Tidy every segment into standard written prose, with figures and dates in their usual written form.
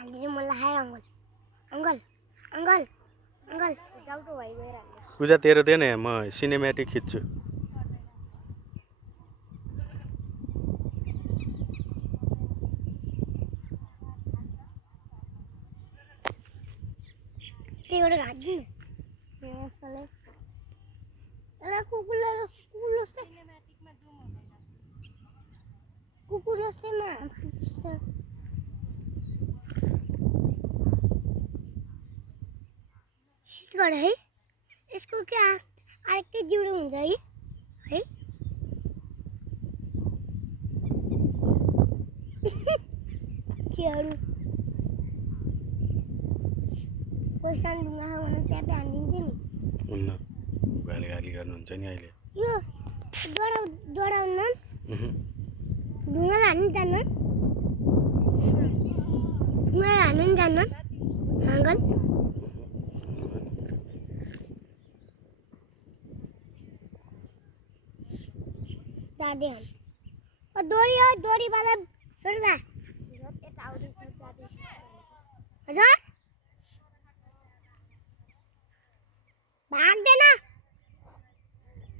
हालिदिनु मन लाग्यो अङ्कल अङ्कल अङ्कल अङ्कल जाउटो भाइ गएर पूजा तेरो दे न म सिनेमेटिक खिच्छु त्यही गरेर हालिदिनु यसले एला कुकुर जस्तै सिनेमेटिकमा जुम हुँदैन कुकुर जस्तैमा सिट गर है यसको के अर्कै जिउरो हुन्छ है चियाहरू पैसा ढुङ्गा भने च्यापे हानिदिन्छ नि हुन्न गाली गर्नुहुन्छ नि अहिले यो डराउन ढुङ्गा हान्नु जान्न ढुङ्गा हान्नु नि जान्न अङ्कल जाँदै दोरीवाला छोड्दा यता आउँदैछ हजुर भाग्दैन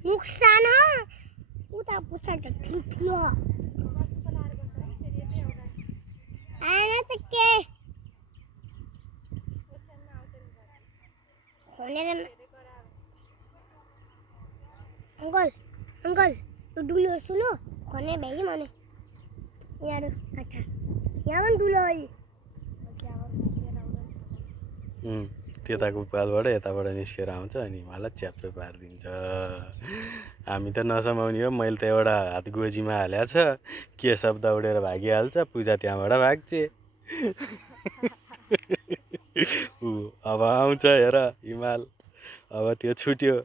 मुख सानो उता पछाडि ठुलो आएन त के अङ्कल यो डुलो सुनो खने भ्याइ मने यहाँ काठा यहाँ पनि डुलो है त्यताको पालबाट यताबाट निस्केर आउँछ अनि मलाई च्याप्पै पारिदिन्छ हामी त नसमाउने हो मैले त एउटा हात गोजीमा हालेको छ के शब्द उडेर भागिहाल्छ पूजा त्यहाँबाट भाग्छे अब आउँछ हेर हिमाल अब त्यो छुट्यो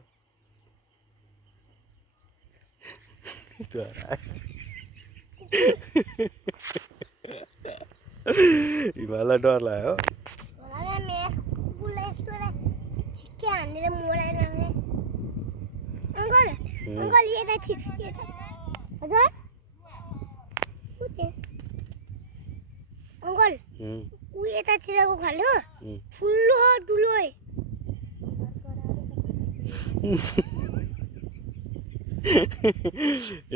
हिमाललाई डर लाग्यो अङ्कल यता हजुर अङ्कल ऊ यतातिरको खाल्यो ठुलो ठुलो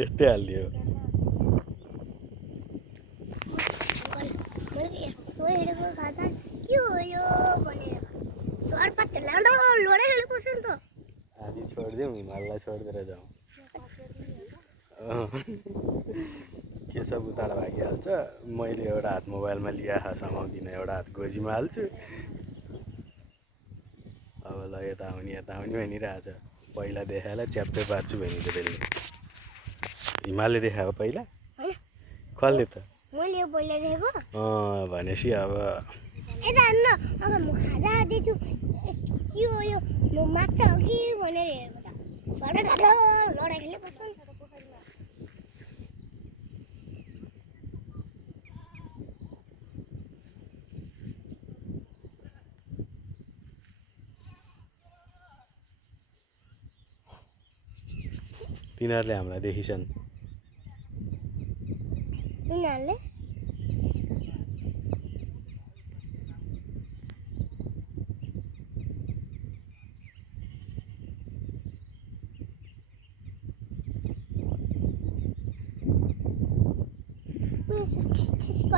यस्तै हालिदियो यस्तो हेरेको खाँदा के हो यो भनेर सरपतलाई लोडा खेलेको छ नि त हामी छोडिदिउँ हिमाललाई छोडिदिएर जाउँ के सब उताबाट भागिहाल्छ मैले एउटा हात मोबाइलमा लिया समाउँदिनँ एउटा हात गोजीमा हाल्छु अब ल यता आउने भनिरहेछ पहिला देखाएर च्याप्पै पार्छु भनिन्छ त्यसले हिमालले देखाएको पहिला कसले त मैले पहिला देखेको भनेपछि अब यता हेर्नु अब म खाजा दिन्छु के हो यो म माछा हो कि भनेर हेरेको त लडा खेलेको छ नि त पोखरीमा तिनीहरूले हामीलाई देखिछन् यिनीहरूले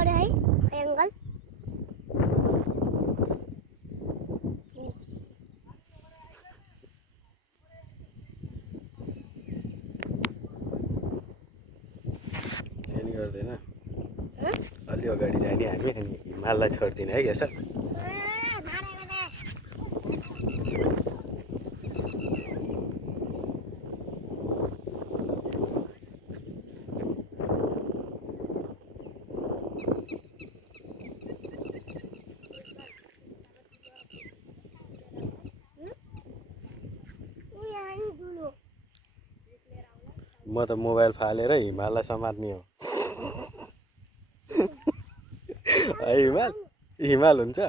है अङ्कल गर्दैन अलि अगाडि जाने हामी अनि हिमाललाई छोड्दिने है यसो म त मोबाइल फालेर हिमाललाई समात्ने हो हिमाल हुन्छ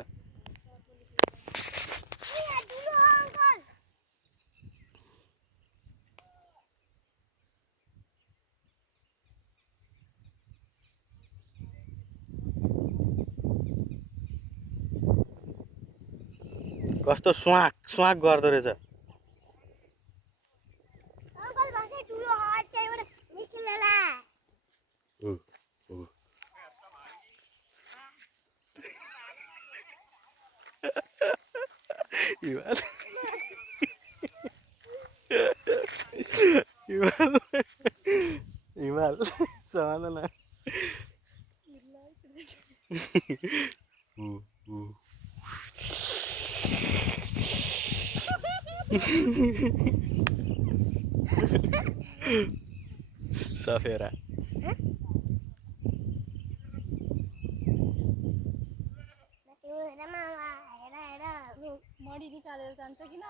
कस्तो स्वाक स्वाक गर्दो रहेछ। अङ्कल भाषा ठुलो हात त्यहीबाट निस्किलेला ऊ ऊ हिमाल हिमाल हिमाल समाधान ऊ ऊ सफेरा मडी निकालेर जान्छ किन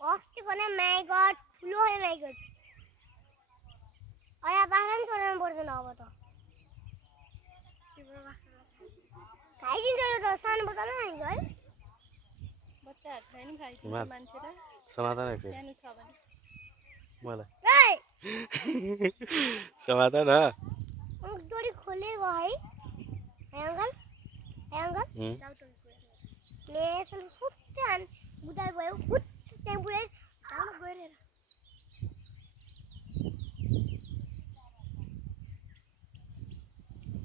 अस्तिको नै माई गड ठुलो है माई गड अया बाख्रा पनि छोड्नु पर्दैन अब त खाइदिन्छ यो त सानो बोतल नै खाइन्छ है बच्चाहरूलाई नि खाइदिन्छ हिमाल। मान्छेलाई समाधान सानो छ भने मलाई ए समाधान डोरी खोलेको है अङ्कल अङ्कल मेसल फुट्छन् बुदार भयो फुट त्यहाँ पुरै आमा गएर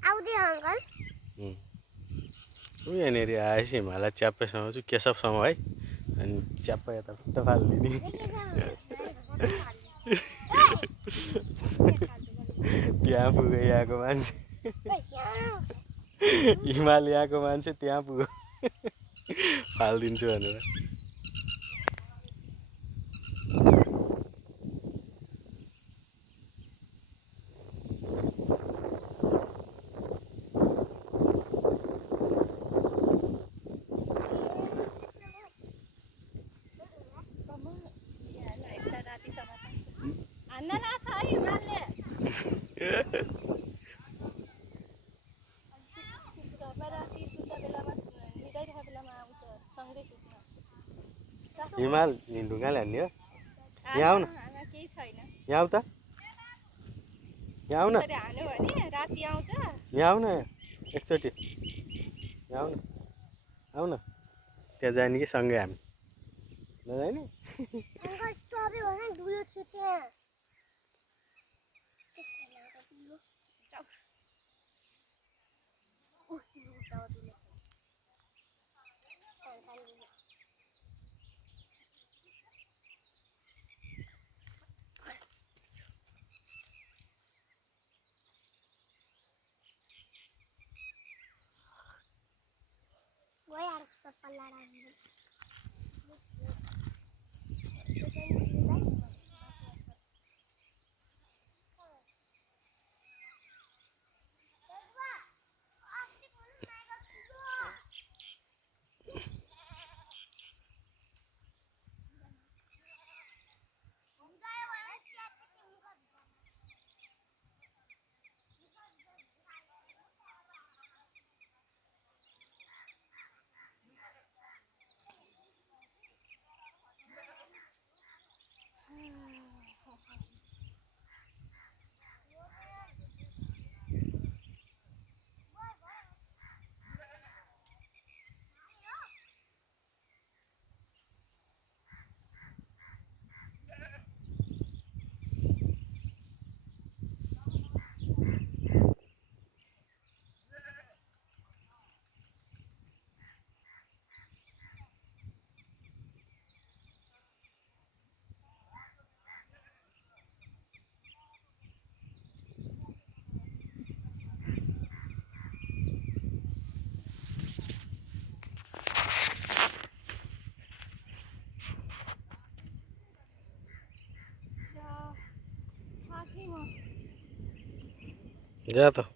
आउँदै अङ्कल यहाँनिर आएपछि हिमालय च्याप्पै समाउँछु केशवसँग है अनि च्याप्पा यता फुत्त फालिदिने त्यहाँ पुग्यो यहाँको मान्छे हिमाल यहाँको मान्छे त्यहाँ पुग्यो फालिदिन्छु भनेर हान्न लाग्छ है हिमालले घरमा राति सुत्दा बेलामा निदाइरहेको बेलामा आउँछ सँगै सुत्न हिमाल ढुङ्गाले हान्ने हो यहाँ आऊ न आमा केही छैन यहाँ आऊ त यहाँ आऊ न त्यसरी हान्यो भने राति आउँछ यहाँ आऊ न एकचोटि यहाँ आऊ न आऊ न त्यहाँ जाने कि सँगै हामी नजाने अङ्कल सबैभन्दा ठुलो छु त्यहाँ गइहाल्छ पल्ला जा त